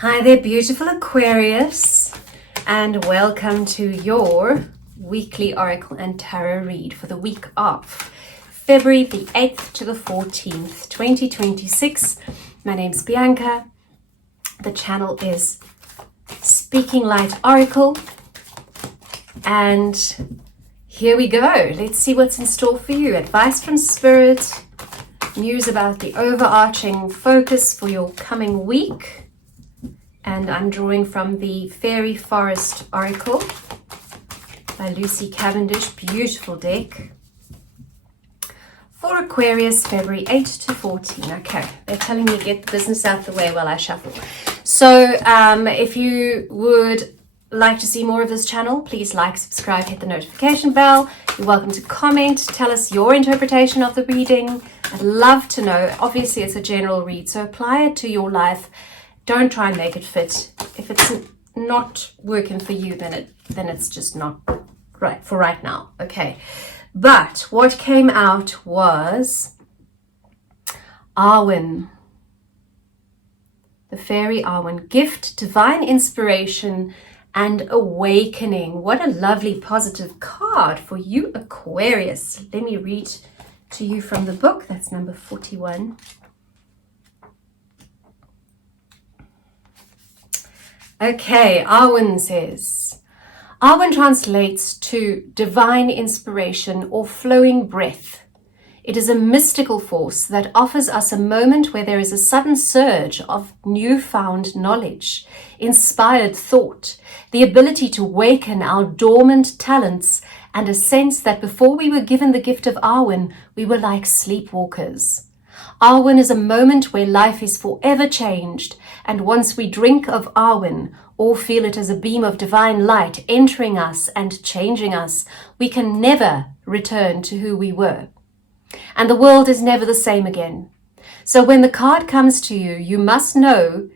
Hi there, beautiful Aquarius, and welcome to your weekly Oracle and Tarot read for the week of February the 8th to the 14th, 2026. My name's Bianca. The channel is Speaking Light Oracle, and here we go. Let's see what's in store for you. Advice from Spirit, news about the overarching focus for your coming week. And I'm drawing from the Fairy Forest Oracle by Lucy Cavendish. Beautiful deck. For Aquarius, February 8 to 14. Okay, they're telling me get the business out the way while I shuffle. So if you would like to see more of this channel, please like, subscribe, hit the notification bell. You're welcome to comment. Tell us your interpretation of the reading. I'd love to know. Obviously, it's a general read, so apply it to your life. Don't try and make it fit. If it's not working for you, then it's just not right for right now. Okay. But what came out was Arwen. The Fairy Arwen. Gift, divine inspiration, and awakening. What a lovely positive card for you, Aquarius. Let me read to you from the book. That's number 41. Okay, Arwen says, Arwen translates to divine inspiration or flowing breath. It is a mystical force that offers us a moment where there is a sudden surge of newfound knowledge, inspired thought, the ability to waken our dormant talents, and a sense that before we were given the gift of Arwen, we were like sleepwalkers. Arwen is a moment where life is forever changed, and once we drink of Arwen, or feel it as a beam of divine light entering us and changing us, we can never return to who we were. And the world is never the same again. So when the card comes to you, you must know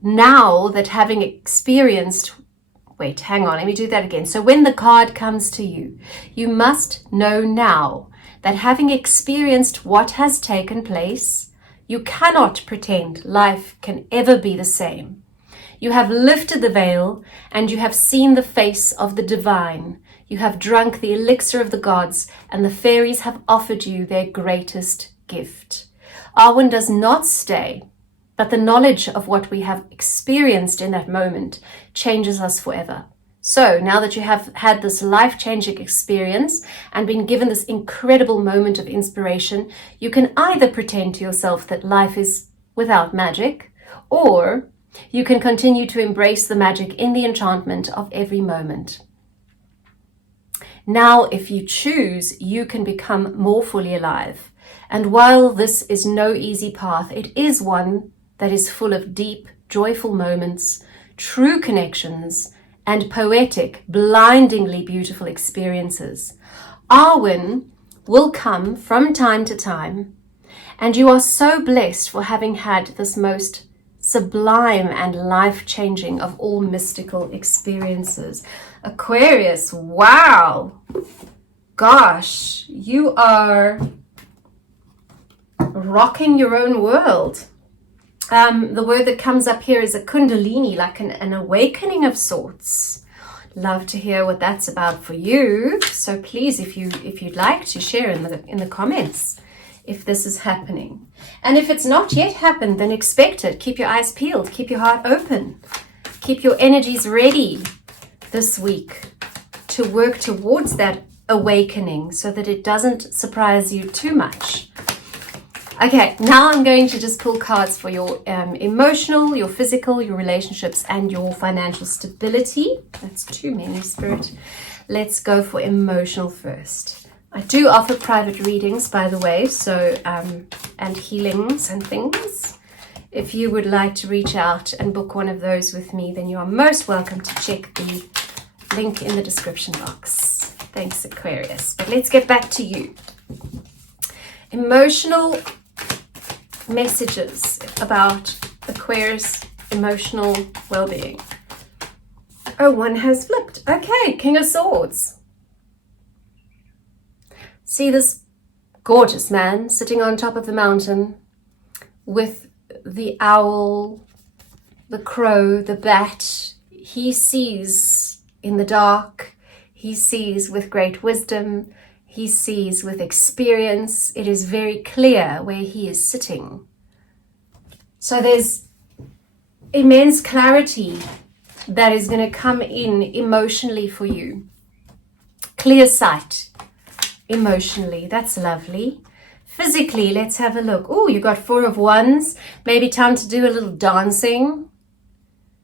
now that having experienced... Wait, hang on, let me do that again. So when the card comes to you, you must know now that having experienced what has taken place, you cannot pretend life can ever be the same. You have lifted the veil and you have seen the face of the divine. You have drunk the elixir of the gods, and the fairies have offered you their greatest gift. Arwen does not stay, but the knowledge of what we have experienced in that moment changes us forever. So now that you have had this life-changing experience and been given this incredible moment of inspiration, you can either pretend to yourself that life is without magic, or you can continue to embrace the magic in the enchantment of every moment. Now, if you choose, you can become more fully alive. And while this is no easy path, it is one that is full of deep, joyful moments, true connections, and poetic, blindingly beautiful experiences. Arwen will come from time to time, and you are so blessed for having had this most sublime and life-changing of all mystical experiences. Aquarius, wow! Gosh, you are rocking your own world. The word that comes up here is a kundalini, like an awakening of sorts. Love to hear what that's about for you. So please, if you'd like to share in the comments if this is happening. And if it's not yet happened, then expect it. Keep your eyes peeled. Keep your heart open. Keep your energies ready this week to work towards that awakening so that it doesn't surprise you too much. Okay, now I'm going to just pull cards for your emotional, your physical, your relationships, and your financial stability. That's too many, Spirit. Let's go for emotional first. I do offer private readings, by the way, so and healings and things. If you would like to reach out and book one of those with me, then you are most welcome to check the link in the description box. Thanks, Aquarius. But let's get back to you. Emotional messages about Aquarius emotional well-being. Oh, one has flipped. Okay, King of Swords. See this gorgeous man sitting on top of the mountain with the owl the crow, the bat, he sees in the dark, he sees with great wisdom, he sees with experience. It is very clear where he is sitting. So there's immense clarity that is going to come in emotionally for you. Clear sight emotionally. That's lovely. Physically, let's have a look. Oh, you got 4 of Wands. Maybe time to do a little dancing,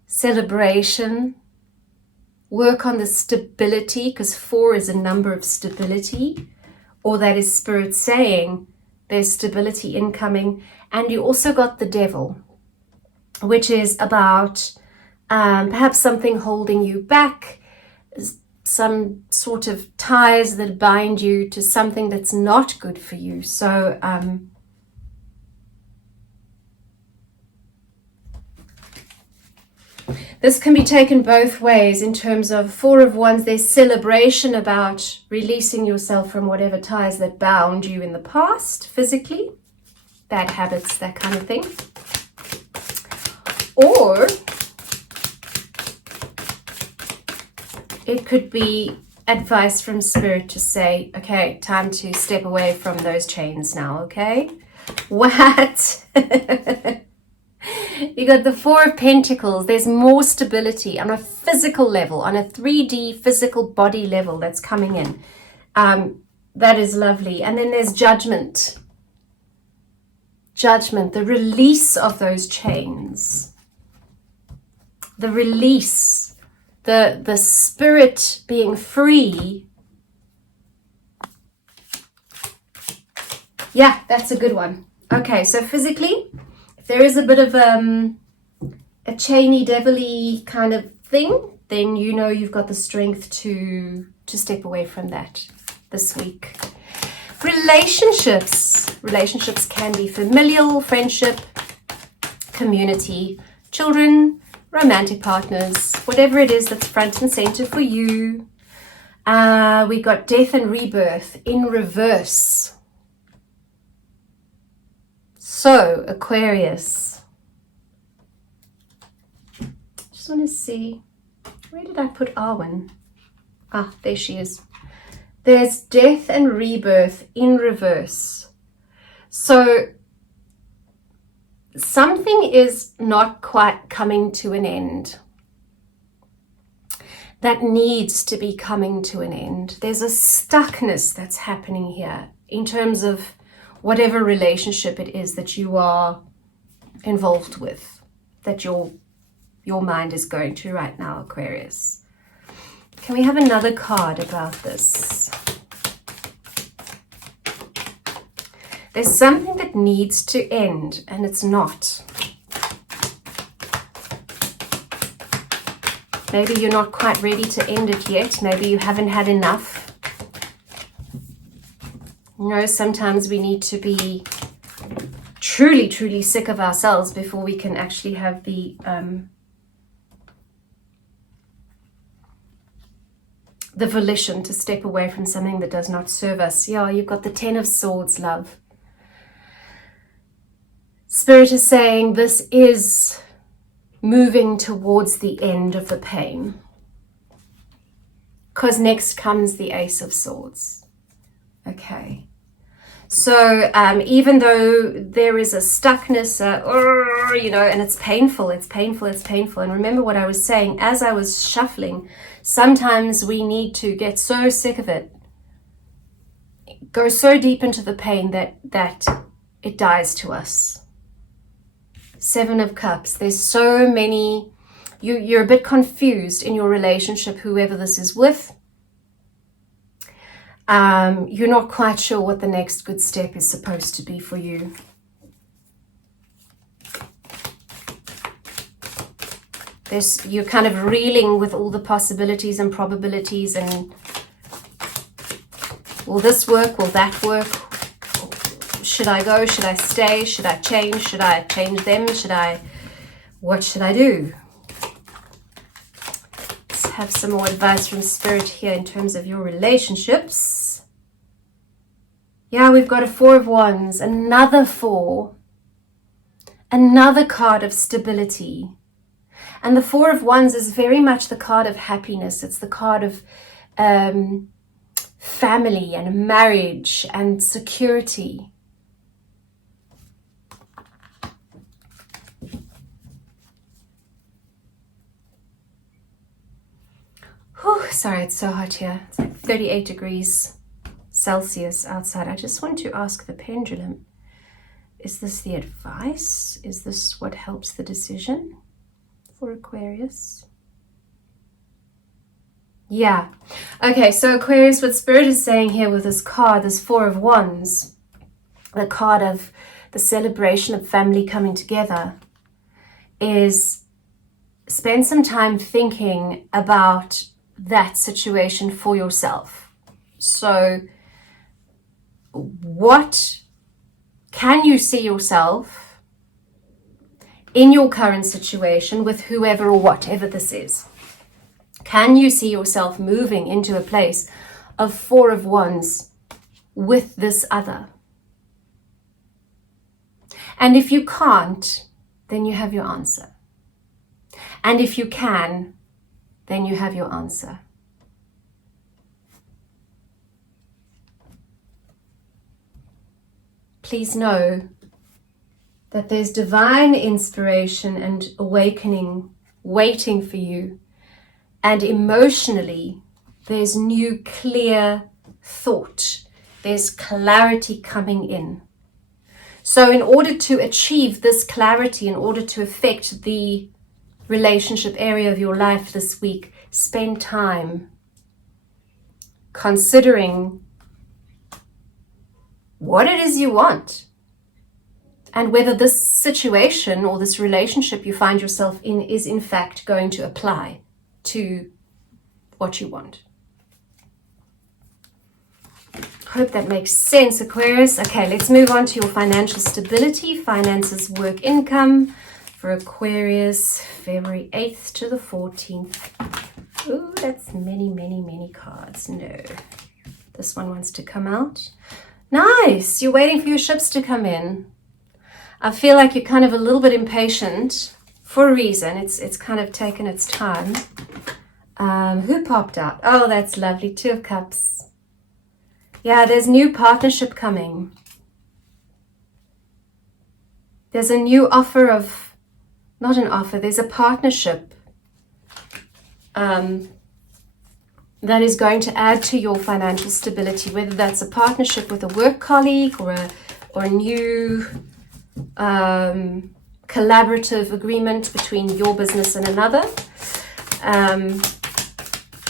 celebration, work on the stability, because 4 is a number of stability, or that is Spirit saying there's stability incoming. And you also got the Devil, which is about perhaps something holding you back, some sort of ties that bind you to something that's not good for you. So this can be taken both ways in terms of 4 of Wands. There's celebration about releasing yourself from whatever ties that bound you in the past, physically, bad habits, that kind of thing. Or it could be advice from Spirit to say, okay, time to step away from those chains now, okay? What? You got the 4 of Pentacles. There's more stability on a physical level, on a 3D physical body level that's coming in. That is lovely. And then there's judgment. Judgment, the release of those chains. The release, the spirit being free. Yeah, that's a good one. Okay, so physically, if there is a bit of a chainy, devilly kind of thing, then you know you've got the strength to step away from that this week. Relationships can be familial, friendship, community, children, romantic partners, whatever it is that's front and center for you. We got death and rebirth in reverse. So, Aquarius. Just want to see, where did I put Arwen? Ah, there she is. There's death and rebirth in reverse. So, something is not quite coming to an end that needs to be coming to an end. There's a stuckness that's happening here in terms of whatever relationship it is that you are involved with, that your mind is going through right now, Aquarius. Can we have another card about this? There's something that needs to end, and it's not. Maybe you're not quite ready to end it yet. Maybe you haven't had enough. You know, sometimes we need to be truly, truly sick of ourselves before we can actually have the volition to step away from something that does not serve us. Yeah, you've got the 10 of Swords, love. Spirit is saying this is moving towards the end of the pain. Because next comes the Ace of Swords. Okay. So even though there is a stuckness, you know, and it's painful. And remember what I was saying as I was shuffling, sometimes we need to get so sick of it, go so deep into the pain that it dies to us. 7 of Cups. There's so many, you're a bit confused in your relationship, whoever this is with. You're not quite sure what the next good step is supposed to be for you. You're kind of reeling with all the possibilities and probabilities and will this work? Will that work? Should I go? Should I stay? Should I change? Should I change them? What should I do? Let's have some more advice from Spirit here in terms of your relationships. Yeah, we've got a 4 of Wands, another 4. Another card of stability. And the Four of Wands is very much the card of happiness. It's the card of family and marriage and security. Whew, sorry, it's so hot here. It's like 38 degrees Celsius outside. I just want to ask the pendulum, is this the advice? Is this what helps the decision for Aquarius? Yeah. Okay, so Aquarius, what Spirit is saying here with this card, this Four of Wands, the card of the celebration of family coming together, is spend some time thinking about that situation for yourself. So what can you see yourself in your current situation with whoever or whatever this is? Can you see yourself moving into a place of Four of Wands with this other? And if you can't, then you have your answer. And if you can, then you have your answer. Please know that there's divine inspiration and awakening waiting for you. And emotionally, there's new clear thought. There's clarity coming in. So in order to achieve this clarity, in order to affect the relationship area of your life this week, spend time considering what it is you want and whether this situation or this relationship you find yourself in is in fact going to apply to what you want. Hope that makes sense, Aquarius. Okay, let's move on to your financial stability, finances, work, income for Aquarius, February 8th to the 14th. Ooh, that's many, many, many cards. No, this one wants to come out. Nice, you're waiting for your ships to come in. I feel like you're kind of a little bit impatient for a reason. It's kind of taken its time. Who popped out? Oh, that's lovely. Two of Cups. Yeah, there's new partnership coming. There's a new offer of, not an offer, there's a partnership that is going to add to your financial stability, whether that's a partnership with a work colleague or a new collaborative agreement between your business and another.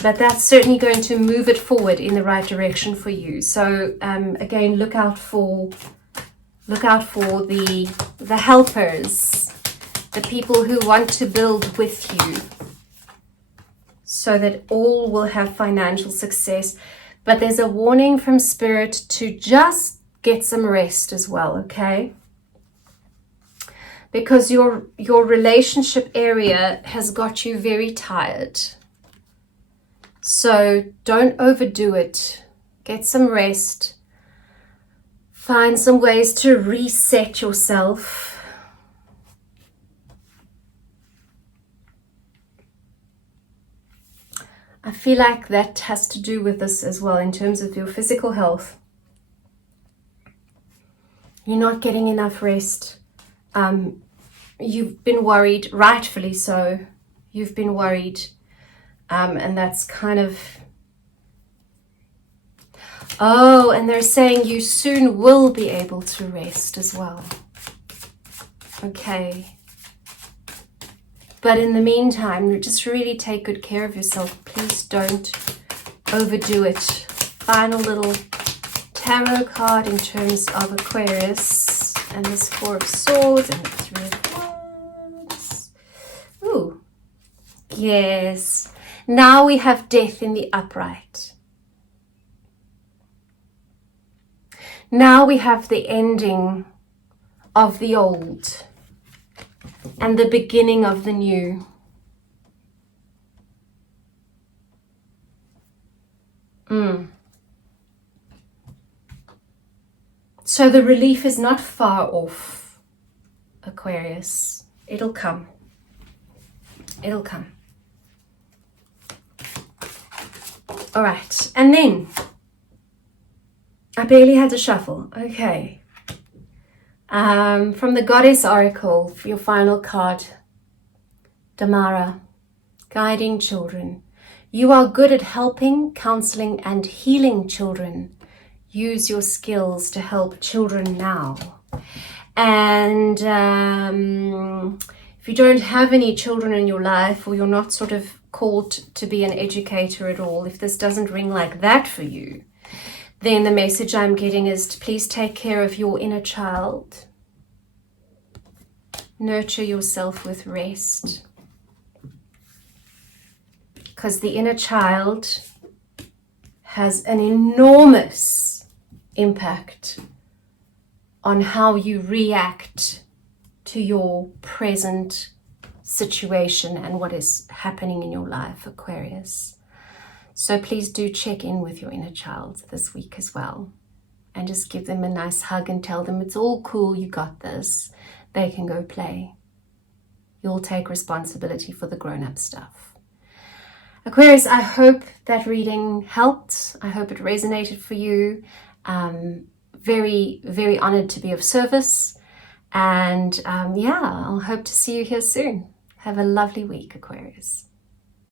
But that's certainly going to move it forward in the right direction for you. So again, look out for the helpers, the people who want to build with you, so that all will have financial success. But there's a warning from Spirit to just get some rest as well, okay? Because your relationship area has got you very tired. So don't overdo it. Get some rest. Find some ways to reset yourself. I feel like that has to do with this as well in terms of your physical health. You're not getting enough rest. You've been worried, rightfully so. You've been worried. And that's kind of, oh, and they're saying you soon will be able to rest as well. Okay. But in the meantime, just really take good care of yourself. Please don't overdo it. Final little tarot card in terms of Aquarius. And this Four of Swords and the Three of Wands. Ooh. Yes. Now we have Death in the upright. Now we have the ending of the old and the beginning of the new. So the relief is not far off, Aquarius. It'll come. It'll come. All right, and then I barely had to shuffle. Okay. From the Goddess Oracle, for your final card, Damara, guiding children. You are good at helping, counseling, and healing children. Use your skills to help children now. And if you don't have any children in your life, or you're not sort of called to be an educator at all, if this doesn't ring like that for you, then the message I'm getting is to please take care of your inner child. Nurture yourself with rest. Because the inner child has an enormous impact on how you react to your present situation and what is happening in your life, Aquarius. So please do check in with your inner child this week as well. And just give them a nice hug and tell them it's all cool, you got this. They can go play. You'll take responsibility for the grown-up stuff. Aquarius, I hope that reading helped. I hope it resonated for you. Very, very honored to be of service. And yeah, I'll hope to see you here soon. Have a lovely week, Aquarius.